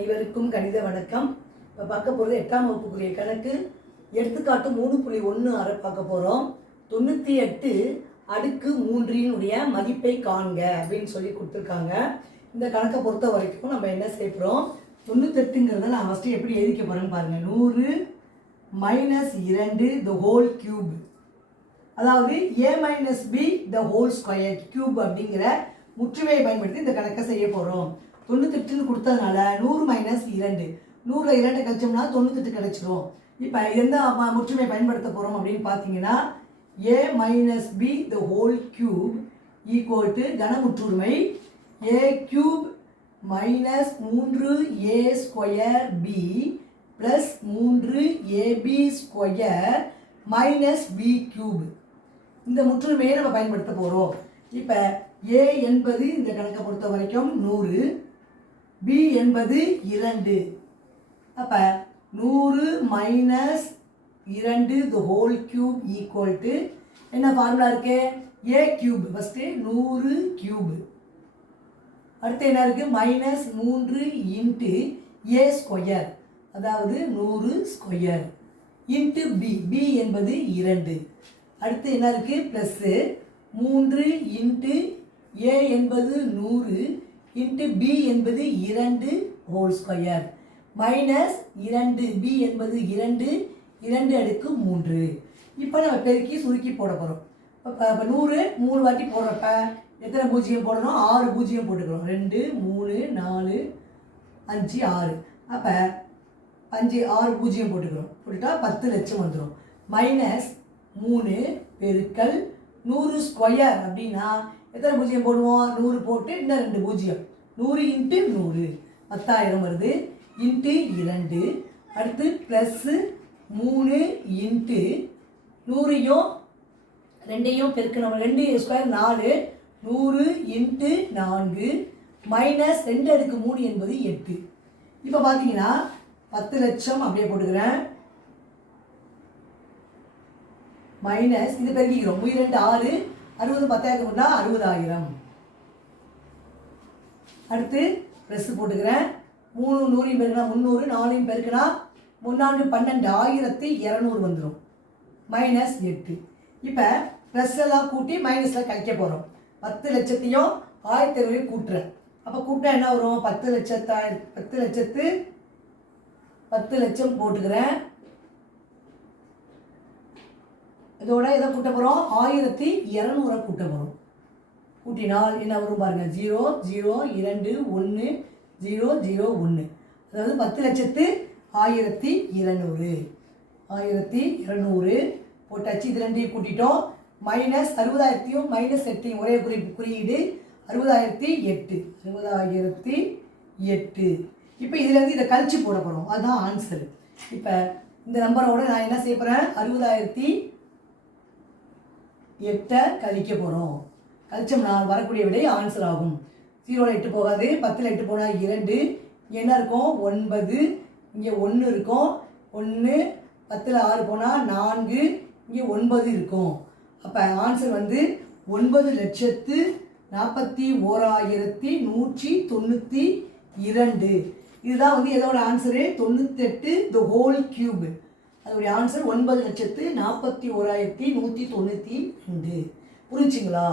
அனைவருக்கும் கணித வணக்கம். இப்போ பார்க்க போகிறது 8ஆம் வகுப்புக்குரிய கணக்கு. எடுத்துக்காட்டு 3.16 பார்க்க போகிறோம். 98 அடுக்கு 3 மதிப்பை காண்க அப்படின்னு சொல்லி கொடுத்துருக்காங்க. இந்த கணக்கை பொறுத்த வரைக்கும் நம்ம என்ன செய்ய போகிறோம், 98ங்கிறத நான் ஃபஸ்ட்டு எப்படி எழுதிக்க போகிறேன்னு பாருங்கள். 100 - 2 the whole cube, அதாவது a - b the whole square cube அப்படிங்கிற முற்றுமையை பயன்படுத்தி இந்த கணக்கை செய்ய போகிறோம். 98 கொடுத்ததுனால 100 - 2, 100ல் 2 கழிச்சோம்னா 98 கிடைச்சிரும். இப்போ எந்த முற்றுமையை பயன்படுத்த போகிறோம் அப்படின்னு பார்த்தீங்கன்னா, a - b the whole cube equal to கனமுற்றுமை a cube minus 3a square b plus 3ab square minus b cube. இந்த முற்றுமையை நம்ம பயன்படுத்த போகிறோம். இப்போ a என்பது இந்த கணக்கை பொறுத்த வரைக்கும் 100, b என்பது 2. அப்போ 100 - 2 the whole cube equal to என்ன ஃபார்முலா இருக்கு, a கியூப். ஃபஸ்ட்டு 100 கியூப், அடுத்து என்ன இருக்குது மைனஸ் 3 இன்ட்டு a ஸ்கொயர், அதாவது 100 ஸ்கொயர் இன்ட்டு b, b என்பது 2. அடுத்து என்ன இருக்குது ப்ளஸ்ஸு 3 இன்ட்டு a என்பது 100 இன்ட்டு b என்பது 2 ஹோல் ஸ்கொயர் மைனஸ் 2, b என்பது 2, 2 அடுக்கு 3. இப்போ நம்ம பெருக்கி சுருக்கி போட போகிறோம். இப்போ 100 3 வாட்டி போடுறப்ப எத்தனை பூஜ்ஜியம் போடணும், 6 பூஜ்ஜியம் போட்டுக்கிறோம். 2 3 4 5 6. அப்போ 6 பூஜ்ஜியம் போட்டுக்கிறோம். போட்டுட்டா 10 லட்சம் வந்துடும். மைனஸ் 3 பெருக்கல் 100 ஸ்கொயர் அப்படின்னா எத்தனை பூஜ்ஜியம் போடுவோம், 100 போட்டு இன்னும் 2 பூஜ்ஜியம், 100 இன்ட்டு 100 10,000 வருது, இன்ட்டு 2. அடுத்து ப்ளஸ்ஸு 3 இன்ட்டு 100யும் 2யும் பெருக்கணும், 2 ஸ்கொயர் 4, 100 இன்ட்டு 4 மைனஸ் 2 அடுக்கு 3 என்பது 8. இப்போ பார்த்தீங்கன்னா 10 லட்சம் அப்படியே போட்டுக்கிறேன், மைனஸ் இது பெருக்கிக்கிறோம். 2 6, 60 10,000 போட்டா 60,000. அடுத்து ப்ளஸ் போட்டுக்கிறேன், 3 100 பெருக்கினா 300, 4 பெருக்கினா 3 12,200 வந்துடும், மைனஸ் 8. இப்போ ப்ளஸ் எல்லாம் கூட்டி மைனஸில் கழிக்க போகிறோம். 10 லட்சத்தையும் 1000 கூட்டுறேன். அப்போ கூட்டினா என்ன வரும், 10 லட்சம் போட்டுக்கிறேன். இதோட இதை கூட்ட போகிறோம், 1200 கூட்ட போகிறோம். கூட்டினால் என்ன வரும் பாருங்கள், 0 0 2 1 0 0 1. அதாவது 10 லட்சத்து 1200 போட்டாச்சு. இது 2 கூட்டிட்டோம். மைனஸ் 60,000யும் மைனஸ் 8யும் ஒரே குறியீடு 60,008. இப்போ இதுலேருந்து இதை கழிச்சு போட போகிறோம், அதுதான் ஆன்சர். இப்போ இந்த நம்பரோட நான் என்ன செய்ய போகிறேன், 60,008 கழிக்க போகிறோம். கழிச்சோம்னா வரக்கூடிய விடை ஆன்சர் ஆகும். 0ல் 8 போகாது, 10ல் 8 போனால் 2, என்ன இருக்கும் 9, இங்கே 1 இருக்கும், 1 10ல் 6 போனால் 4, இங்கே 9 இருக்கும். அப்போ ஆன்சர் வந்து 9,41,192. இதுதான் வந்து எதோட ஆன்சரு, 98 த ஹோல் கியூப். அதோடைய ஆன்சர் 9,41,192. புரிஞ்சுங்களா?